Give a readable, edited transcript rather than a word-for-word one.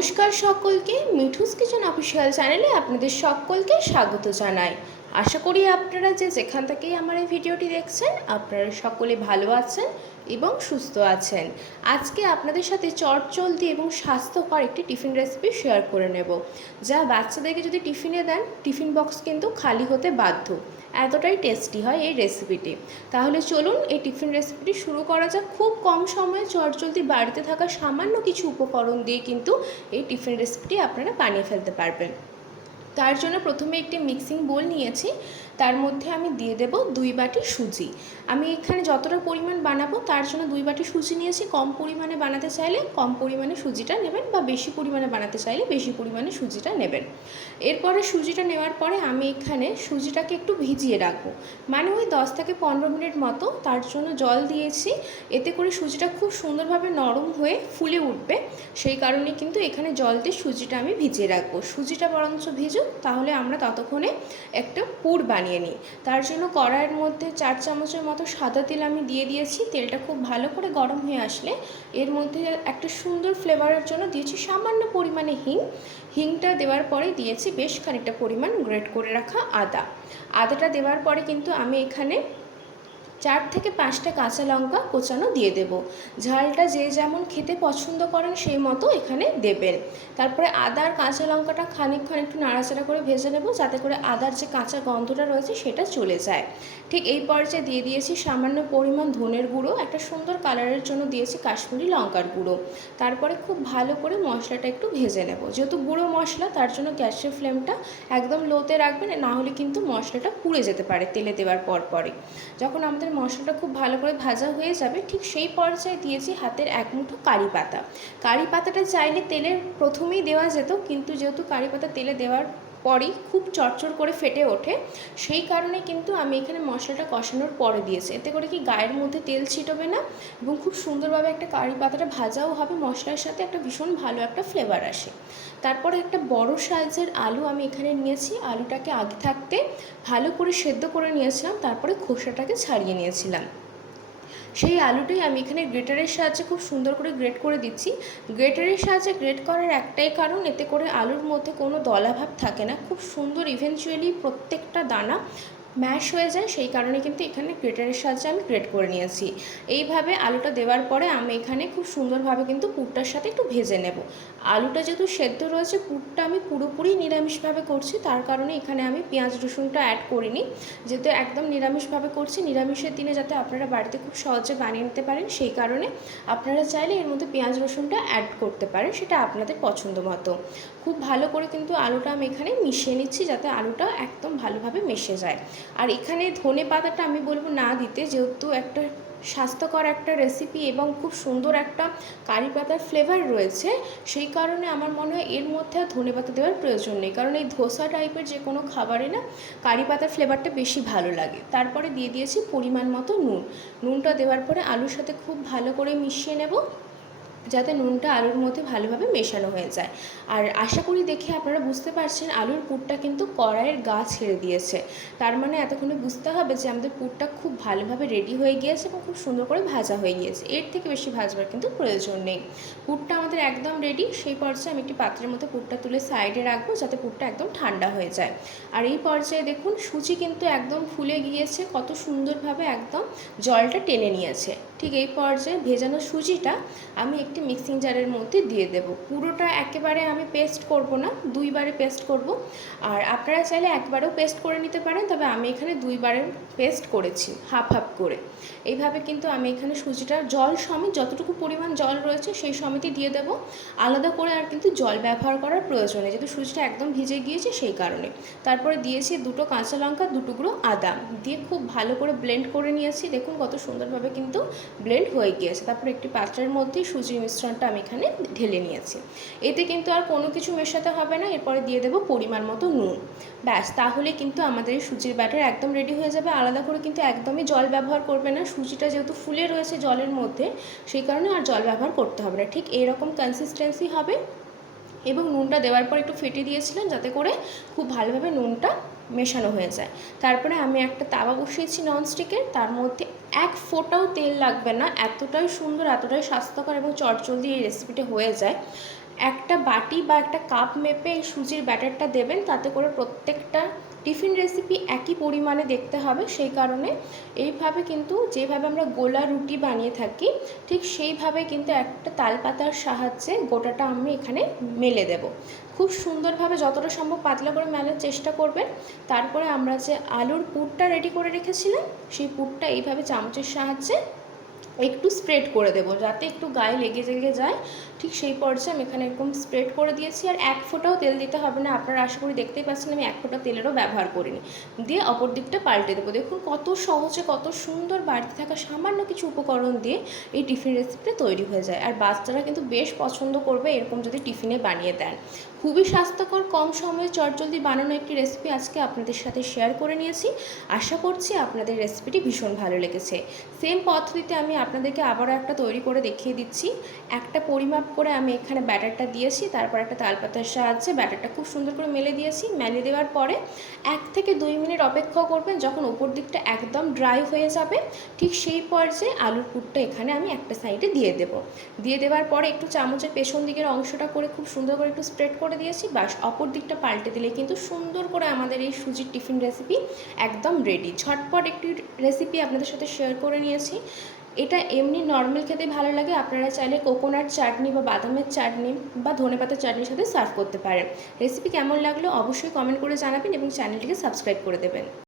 নমস্কার সকলকে, Mithu's kitchen official চ্যানেলে আপনাদের সকলকে স্বাগত জানাই। আশা করি আপনারা যেখান থেকেই আমার এই ভিডিওটি দেখছেন আপনারা সকলে ভালো আছেন এবং সুস্থ আছেন। আজকে আপনাদের সাথে চটজলদি এবং স্বাস্থ্যকর একটি টিফিন রেসিপি শেয়ার করে নেব, যা বাচ্চাদেরকে যদি টিফিনে দেন টিফিন বক্স কিন্তু খালি হতে বাধ্য, এতটাই টেস্টি হয় এই রেসিপিটি। তাহলে চলুন এই টিফিন রেসিপিটি শুরু করা যাক। খুব কম সময়ে চটজলদি বাড়িতে থাকা সামান্য কিছু উপকরণ দিয়ে কিন্তু এই টিফিন রেসিপিটি আপনারা বানিয়ে ফেলতে পারবেন। তার জন্য প্রথমে একটি মিক্সিং বোল নিয়েছি, তার মধ্যে আমি দিয়ে দেব 2 বাটি সুজি। আমি এখানে যতটা পরিমাণ বানাবো তার জন্য 2 বাটি সুজি নিয়েছি। কম পরিমাণে বানাতে চাইলে কম পরিমাণে সুজিটা নেবেন, বা বেশি পরিমাণে বানাতে চাইলে বেশি পরিমাণে সুজিটা নেবেন। এরপরে সুজিটা নেওয়ার পরে আমি এখানে সুজিটাকে একটু ভিজিয়ে রাখবো, মানে ওই 10 থেকে 15 মিনিট মতো। তার জন্য জল দিয়েছি, এতে করে সুজিটা খুব সুন্দরভাবে নরম হয়ে ফুলে উঠবে। সেই কারণে কিন্তু এখানে জল দিয়ে সুজিটা আমি ভিজিয়ে রাখবো। সুজিটা বরঞ্চ ভিজুক, তাহলে আমরা ততক্ষণে একটা পুর বানিয়ে নিই। তার জন্য কড়াইয়ের মধ্যে 4 চামচের মতো সাদা তেল আমি দিয়ে দিয়েছি। তেলটা খুব ভালো করে গরম হয়ে আসলে এর মধ্যে একটা সুন্দর ফ্লেভারের জন্য দিয়েছি সামান্য পরিমাণে হিংটা দেওয়ার পরে দিয়েছি বেশ খানিকটা পরিমাণ গ্রেট করে রাখা আদাটা দেওয়ার পরে কিন্তু আমি এখানে 4 থেকে 5টা কাঁচা লঙ্কা কোচানো দিয়ে দেব। ঝালটা যে যেমন খেতে পছন্দ করেন সেই মতো এখানে দেবেন। তারপরে আদা আর কাঁচা লঙ্কাটা খানিকক্ষণ একটু নাড়াচাড়া করে ভেজে নেব, যাতে করে আদার যে কাঁচা গন্ধটা রয়েছে সেটা চলে যায়। ঠিক এই পর্যায়ে দিয়ে দিয়েছি সামান্য পরিমাণ ধনের গুঁড়ো, একটা সুন্দর কালারের জন্য দিয়েছি কাশ্মীরি লঙ্কার গুঁড়ো। তারপরে খুব ভালো করে মশলাটা একটু ভেজে নেব। যেহেতু গুঁড়ো মশলা তার জন্য গ্যাসের ফ্লেমটা একদম লোতে রাখবেন, না হলে কিন্তু মশলাটা পুড়ে যেতে পারে তেলে দেওয়ার পরে। যখন আমাদের মশলাটা খুব ভালো করে ভাজা হয়ে যাবে, ঠিক সেই পর্যায়ে দিয়েছি হাতের 1 মুঠো কারি পাতা। কারি পাতাটা চাইলে তেলের প্রথমেই দেওয়া যেত, কিন্তু যেহেতু কারি পাতা তেলে দেওয়ার পরেই খুব চটচড় করে ফেটে ওঠে, সেই কারণে কিন্তু আমি এখানে মশলাটা কষানোর পরে দিয়েছি। এতে করে কি গায়ের মধ্যে তেল ছিটবে না এবং খুব সুন্দরভাবে একটা কারি পাতাটা ভাজাও হবে, মশলার সাথে একটা ভীষণ ভালো একটা ফ্লেভার আসে। তারপরে একটা বড় সাইজের আলু আমি এখানে নিয়েছি। আলুটাকে আগে থাকতে ভালো করে সেদ্ধ করে নিয়েছিলাম, তারপরে খোসাটাকে ছাড়িয়ে নিয়েছিলাম। সেই আলুটাই আমি এখানে গ্রেটারের সাহায্যে খুব সুন্দর করে গ্রেট করে দিচ্ছি। গ্রেটারের সাহায্যে গ্রেট করার একটাই কারণ, এতে করে আলুর মধ্যে কোনো দলাভাব থাকে না, খুব সুন্দর ইভেনচুয়ালি প্রত্যেকটা দানা ম্যাশ হয়ে যায়। সেই কারণে কিন্তু এখানে গ্রেটারের সাহায্যে আমি গ্রেট করে নিয়েছি। এইভাবে আলুটা দেওয়ার পরে আমি এখানে খুব সুন্দরভাবে কিন্তু পুরটার সাথে একটু ভেজে নেব। আলুটা যেহেতু সেদ্ধ রয়েছে, পুরটা আমি পুরোপুরি নিরামিষভাবে করছি, তার কারণে এখানে আমি পেঁয়াজ রসুনটা অ্যাড করিনি। যেহেতু একদম নিরামিষভাবে করছি, নিরামিষের দিনে যাতে আপনারা বাড়িতে খুব সহজে বানিয়ে নিতে পারেন, সেই কারণে আপনারা চাইলে এর মধ্যে পেঁয়াজ রসুনটা অ্যাড করতে পারেন, সেটা আপনাদের পছন্দ মতো। খুব ভালো করে কিন্তু আলুটা আমি এখানে মিশিয়ে নিচ্ছি, যাতে আলুটা একদম ভালোভাবে মিশে যায়। আর এখানে ধনে পাতাটা আমি বলবো না দিতে, যেহেতু একটা স্বাস্থ্যকর একটা রেসিপি এবং খুব সুন্দর একটা কারি পাতার ফ্লেভার রয়েছে, সেই কারণে আমার মনে হয় এর মধ্যে আর ধনে পাতা দেওয়ার প্রয়োজন নেই, কারণ এই ধোসা টাইপের যে কোনো খাবারে না কারি পাতার ফ্লেভারটা বেশি ভালো লাগে। তারপরে দিয়ে দিয়েছি পরিমাণ মতো নুনটা দেওয়ার পরে আলুর সাথে খুব ভালো করে মিশিয়ে নেব, যাতে নুনটা আলুর মধ্যে ভালোভাবে মেশানো হয়ে যায়। আর আশা করি দেখে আপনারা বুঝতে পারছেন আলুর পুরটা কিন্তু কড়াইয়ের গা ছেড়ে দিয়েছে, তার মানে এতক্ষণে বুঝতে হবে যে আমাদের পুরটা খুব ভালোভাবে রেডি হয়ে গিয়েছে এবং খুব সুন্দর করে ভাজা হয়ে গিয়েছে। এর থেকে বেশি ভাজবার কিন্তু প্রয়োজন নেই। পুরটা আমাদের একদম রেডি। সেই পর্যায়ে আমি একটি পাত্রের মধ্যে পুরটা তুলে সাইডে রাখবো, যাতে পুরটা একদম ঠান্ডা হয়ে যায়। আর এই পর্যায়ে দেখুন সুজি কিন্তু একদম ফুলে গিয়েছে, কত সুন্দরভাবে একদম জলটা টেনে নিয়েছে। ঠিক এই পর্যায়ে ভেজানো সুজিটা আমি একটি মিক্সিং জারের মধ্যে দিয়ে দেব। পুরোটা একেবারে আমি পেস্ট করব না, 2 বারে পেস্ট করব। আর আপনারা চাইলে একবারেও পেস্ট করে নিতে পারেন, তবে আমি এখানে 2 বারে পেস্ট করেছি, হাফ হাফ করে। এইভাবে কিন্তু আমি এখানে সুজিটা জল সমেত যতটুকু পরিমাণ জল রয়েছে সেই সমেতই দিয়ে দেব। আলাদা করে আর কিন্তু জল ব্যবহার করার প্রয়োজন নেই, যেহেতু সুজিটা একদম ভিজে গিয়েছে সেই কারণে। তারপরে দিয়েছি 2টো কাঁচা লঙ্কা, 2 টুকরো আদা দিয়ে খুব ভালো করে ব্লেন্ড করে নিয়েছি। দেখুন কত সুন্দরভাবে কিন্তু ব্লেন্ড হয়ে গিয়েছে। তারপর একটি পাত্রের মধ্যে সুজির মিশ্রণটা আমি এখানে ঢেলে নিয়েছি। এতে কিন্তু আর কোনো কিছু মেশাতে হবে না। এরপরে দিয়ে দেবো পরিমাণ মতো নুন। ব্যাস, তাহলে কিন্তু আমাদের এই সুজির ব্যাটার একদম রেডি হয়ে যাবে। আলাদা করে কিন্তু একদমই জল ব্যবহার করবে না, সুজিটা যেহেতু ফুলে রয়েছে জলের মধ্যে, সেই কারণে আর জল ব্যবহার করতে হবে না। ঠিক এরকম কনসিস্টেন্সি হবে। এবং নুনটা দেওয়ার পর একটু ফেটে দিয়েছিলাম, যাতে করে খুব ভালোভাবে নুনটা মেশানো হয়ে যায়। তারপরে আমি একটা তাওয়া বসিয়েছি ননস্টিকের, তার মধ্যে 1 ফোঁটাও তেল লাগবে না, এতটাই সুন্দর এতটাই স্বাস্থ্যকর এবং চটজলদি এই রেসিপিটা হয়ে যায়। একটা বাটি বা একটা কাপ মেপে এই সুজির ব্যাটারটা দেবেন, তাতে করে প্রত্যেকটা টিফিন রেসিপি একই পরিমাণে দেখতে হবে। সেই কারণে এইভাবে কিন্তু যেভাবে আমরা গোলা রুটি বানিয়ে থাকি ঠিক সেইভাবে কিন্তু একটা তালপাতার সাহায্যে গোটাটা আমি এখানে মেলে দেব। খুব সুন্দরভাবে যতটা সম্ভব পাতলা করে মেলার চেষ্টা করবেন। তারপরে আমরা যে আলুর পুরটা রেডি করে রেখেছিলাম সেই পুরটা এইভাবে চামচের সাহায্যে একটু স্প্রেড করে দেবো, যাতে একটু গায়ে লেগে যায়। ঠিক সেই পর্যায়ে আমি এখানে এরকম স্প্রেড করে দিয়েছি। আর এক ফোঁটাও তেল দিতে হবে না, আপনারা আশা করি দেখতেই পাচ্ছেন আমি এক ফোঁটা তেলেরও ব্যবহার করিনি। দিয়ে অপর দিকটা পাল্টে দেবো। দেখুন কত সহজে কত সুন্দর বাড়িতে থাকা সামান্য কিছু উপকরণ দিয়ে এই টিফিন রেসিপিটা তৈরি হয়ে যায়। আর বাচ্চারা কিন্তু বেশ পছন্দ করবে এরকম যদি টিফিনে বানিয়ে দেন। খুবই স্বাস্থ্যকর, কম সময়ে চটজলদি বানানো একটি রেসিপি আজকে আপনাদের সাথে শেয়ার করে নিয়েছি। আশা করছি আপনাদের রেসিপিটি ভীষণ ভালো লেগেছে। সেম পদ্ধতিতে আমি আপনাদেরকে আবারও একটা তৈরি করে দেখিয়ে দিচ্ছি। একটা পরিমাপ করে আমি এখানে ব্যাটারটা দিয়েছি, তারপর একটা তালপাতার সাহায্যে ব্যাটারটা খুব সুন্দর করে মেলে দিয়েছি। মেলে দেওয়ার পরে 1 থেকে 2 মিনিট অপেক্ষা করবেন, যখন উপর দিকটা একদম ড্রাই হয়ে যাবে ঠিক সেই পর্যায়ে আলুর পুরটা এখানে আমি একটা সাইডে দিয়ে দেব। দিয়ে দেওয়ার পরে একটু চামচের পেছন দিকের অংশটা করে খুব সুন্দর করে একটু স্প্রেড করে দিয়েছি। বাস অপর দিকটা পাল্টে দিলে কিন্তু সুন্দর করে আমাদের এই সুজির টিফিন রেসিপি একদম রেডি। ঝটপট একটি রেসিপি আপনাদের সাথে শেয়ার করে নিয়েছি। এটা এমনি নর্মাল খেতে ভালো লাগে, আপনারা চাইলে কোকোনাট চাটনি বা বাদামের চাটনি বা ধনেপাতার চাটনির সাথে সার্ভ করতে পারেন। রেসিপি কেমন লাগলো অবশ্যই কমেন্ট করে জানাবেন এবং চ্যানেলটিকে সাবস্ক্রাইব করে দেবেন।